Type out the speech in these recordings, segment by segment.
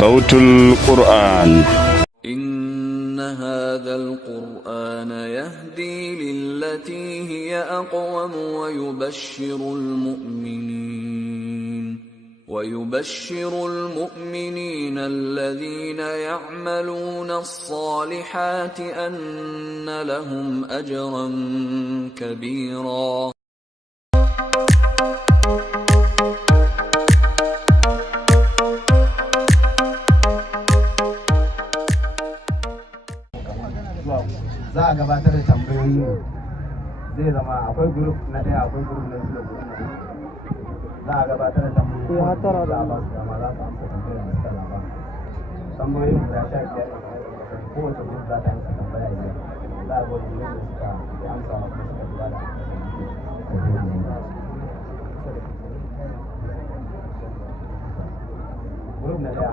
صوت القرآن. إن هذا القرآن يهدي للتي هي أقوم ويبشر المؤمنين الذين يعملون الصالحات أن لهم أجرا كبيرا. za a gabatar da tambayoyi zai zama akwai group na daya akwai group na biyu da group na uku za a gabatar da tambayoyi za a ba su dama za su amsa tambayoyi masu tara ba tambayoyin guda 15 kowace group za ta amsa tambaya biyar za a gwada yin da suka yi amsa wa kuma suka biya da group na daya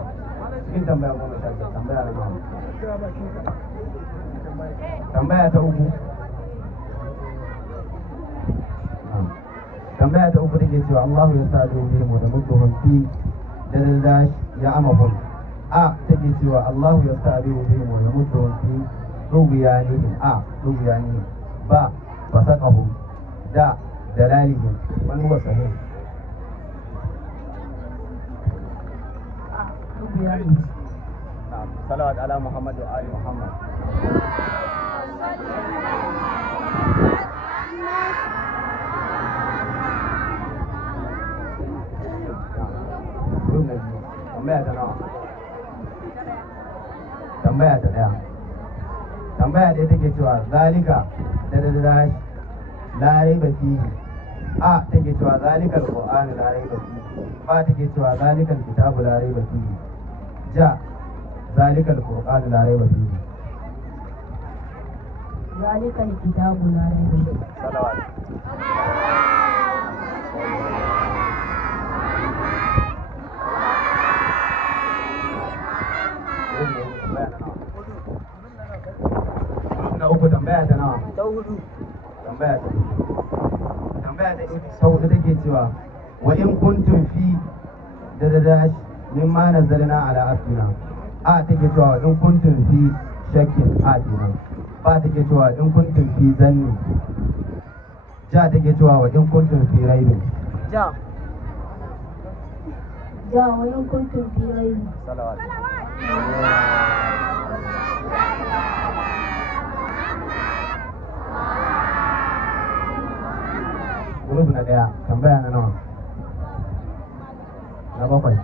cikin tambaya 15 tambaya na nawa tambaya ta uku take cewa Allahu ya sa dole mu da mutuhun fi da ya amahun a take cewa Allahu ya sa dole mu da mutuhun fi dugiyani ba fasaqahu da dalalihi man huwa sahih dugiyani salawat ala Muhammad wa ali Muhammad. tambaya ta daya tambaya da take cewa zalika da la raiba fihi a take cewa zalika alqur'anu la raiba fihi ba take cewa zalika alkitabu la raiba fihi ja zalika alqur'anu la raiba fihi ذلك الكتاب لا ريب فيه. صلوات. na uku tambaya ta nawa? Ta hudu. Tambaya ta hudu take cewa wa in kuntum fi da mimma nazzalna ala abdina a take cewa wa in kuntum fi shakkin a kenan ba take cewa in kuntum fi zanni ja take cewa wa in kuntum fi raibin ja wa in kuntum fi raibin salawat group na daya tambaya na nawa na bakwai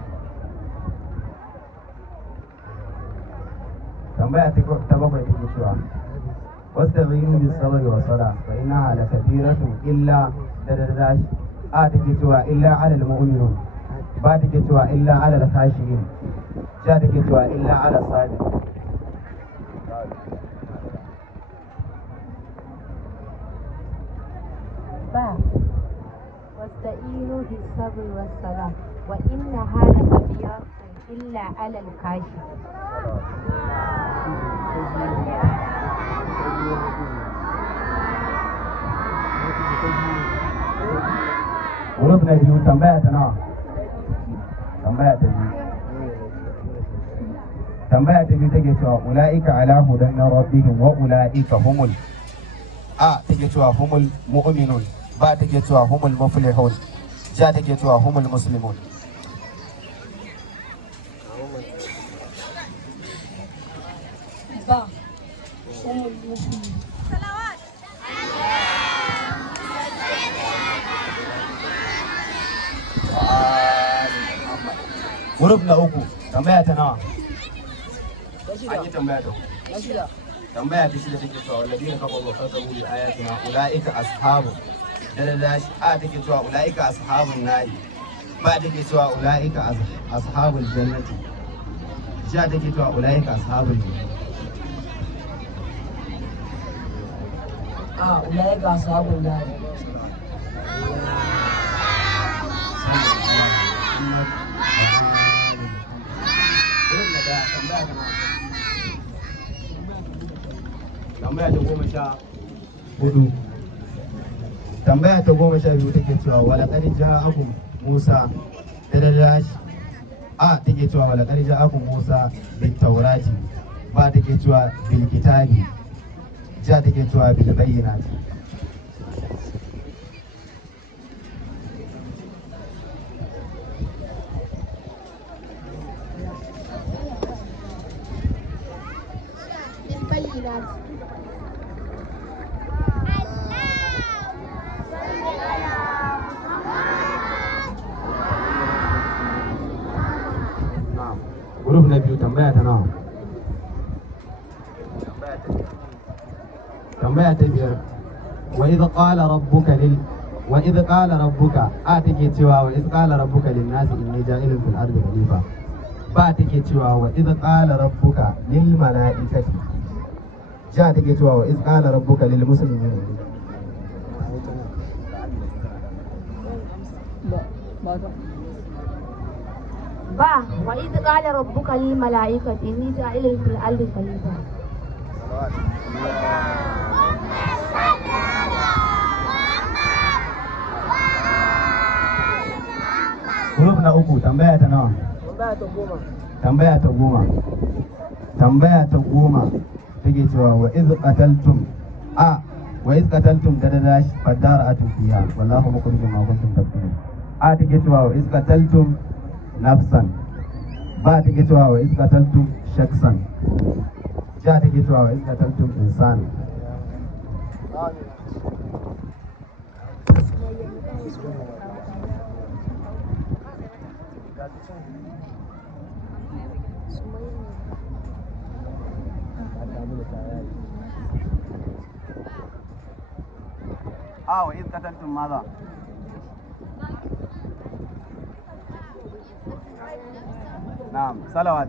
tambaya ta bakwai take cewa واستعينوا بالصبر والصلاة فإنها لكثيرة إلا درداش تكتوى إلا على المؤمنون تكتوى إلا على الخاشعين تكتوى إلا على الصادق واستعينوا بالصبر والصلاة وإنها لكثيرة إلا على الخاشعين Group na biyu tambaya ta nawa? Tambaya ta biyu. Tambaya ta biyu take cewa ula'ika ala hudan min rabbihim wa ula'ika humul take cewa humul mu'minun ba take cewa humul muflihun ja take cewa humul muslimun. ba humul muslimun. Group na uku tambaya ta nawa? An yi tambaya ta uku. Tambaya ta shida take cewa walladina kafaru wa kazzabu bi ayatina ulaika ashabu dalalash take cewa ulaika ashabun nari ba take cewa ulaika ashabul jannati ja take cewa ulaika ashabul jannati ulaika ashabun nari tambaya ta 14 tambaya ta 12 take cewa wala qad ja'akum Musa da dalashi a take cewa wala qad ja'akum Musa bit tawrati ba take cewa bil kitabi ja take cewa bil bayyinati Group na biyu tambaya ta nawa? Tambaya ta biyar. Wa idh qala rabbuka a take cewa wa idh qala rabbuka lin nasi inni ja'ilun fil ardi khalifa. Ba take cewa wa idh qala rabbuka lil malaikati. Ja take cewa wa idh qala rabbuka lil muslimin. ba wa idh qala rabbuka lil malaikati inni ja'ilun fil ardi khalifa. Group na uku tambaya ta nawa? Tambaya ta goma. Tambaya ta goma take cewa wa idh qataltum wa idh qataltum dadadash fadara'atu fiha wallahu mukhrijum ma kuntum taktumun. A take cewa wa idh qataltum nafsan. Ba take cewa wa idh qataltum shaksan. Ja take cewa wa idh qataltum insana. وإذ قتلتم ماذا؟ نعم صلوات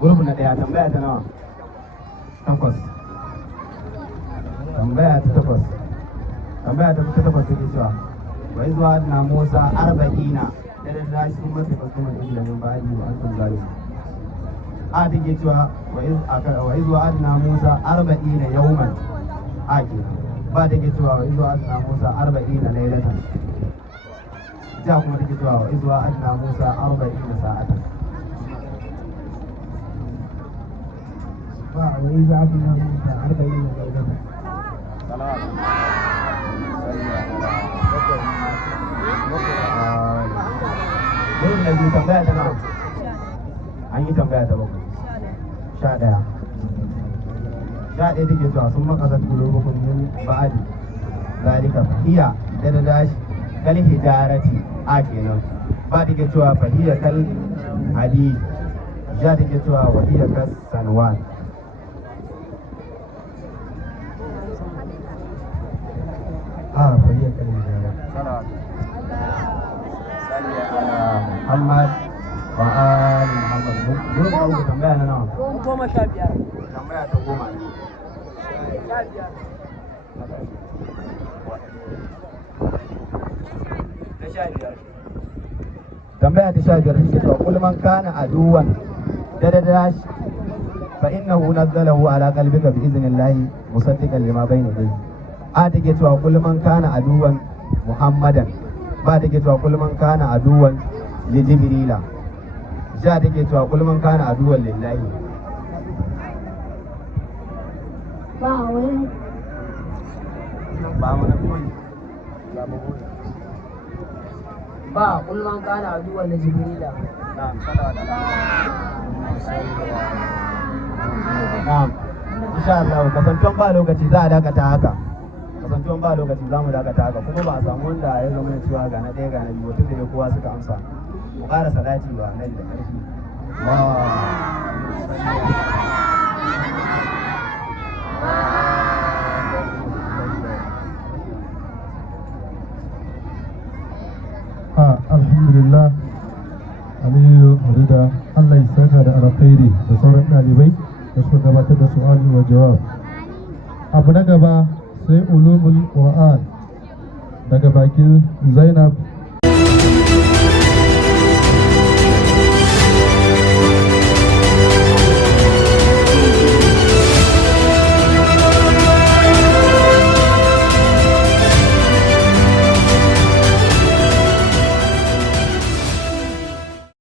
Group na ɗaya tambaya ta nawa? Takwas. Tambaya ta takwas. Tambaya ta takwas take cewa wai zuwa na Musa 40 da da sun masa kuma ilimin bayi wa antum zalimun. A take cewa wai zuwa na Musa 40 yawman ake. Ba take cewa wai zuwa na Musa 40 laylatan. Ja kuma take cewa wai zuwa na Musa 40 sa'atan. Ba wai zuwa na Musa 40 laylatan. Wurin da biyu tambaya ta nawa? An yi tambaya ta bakwai. 11. 11 take zuwa sun makasar kulubukun min ba'adi zalika fahiya da dashi kal hijarati a kenan. Ba take cewa fahiya kal hadid. Ja take cewa wahiya kas sanwan. فهي كالحجارة. صلي على محمد وآل محمد. دون أول تنبيه لنا. قوم شابيا. تنبيه تقوم. تنبيه تشابيا. كل من كان عدوا ددداش فإنه نزله على قلبك بإذن الله مصدقا لما بين يديه. A take cewa kullu man kana aduwan Muhammadan. Ba take cewa kullu man kana aduwan li Jibrila. Ja take cewa kullu man kana aduwan lillahi. Ba wai ba mana koyi. ba kullu man kana aduwan li Jibrila. Na'am salawat. Na'am insha Allah kasantuwan ba lokaci za a dakata haka. Kasantuwan ba lokaci za mu dakata haka kuma ba a samu wanda ya zama na cewa ga na ɗaya ga na biyu tun da kowa suka amsa mu ƙara salati wa nan da ƙarfi alhamdulillah Aliyu Rida Allah ya saka da alkhairi da sauran ɗalibai da suka gabatar da su'ali wa jawab. Abu na gaba sai ulumul Qur'an daga bakin Zainab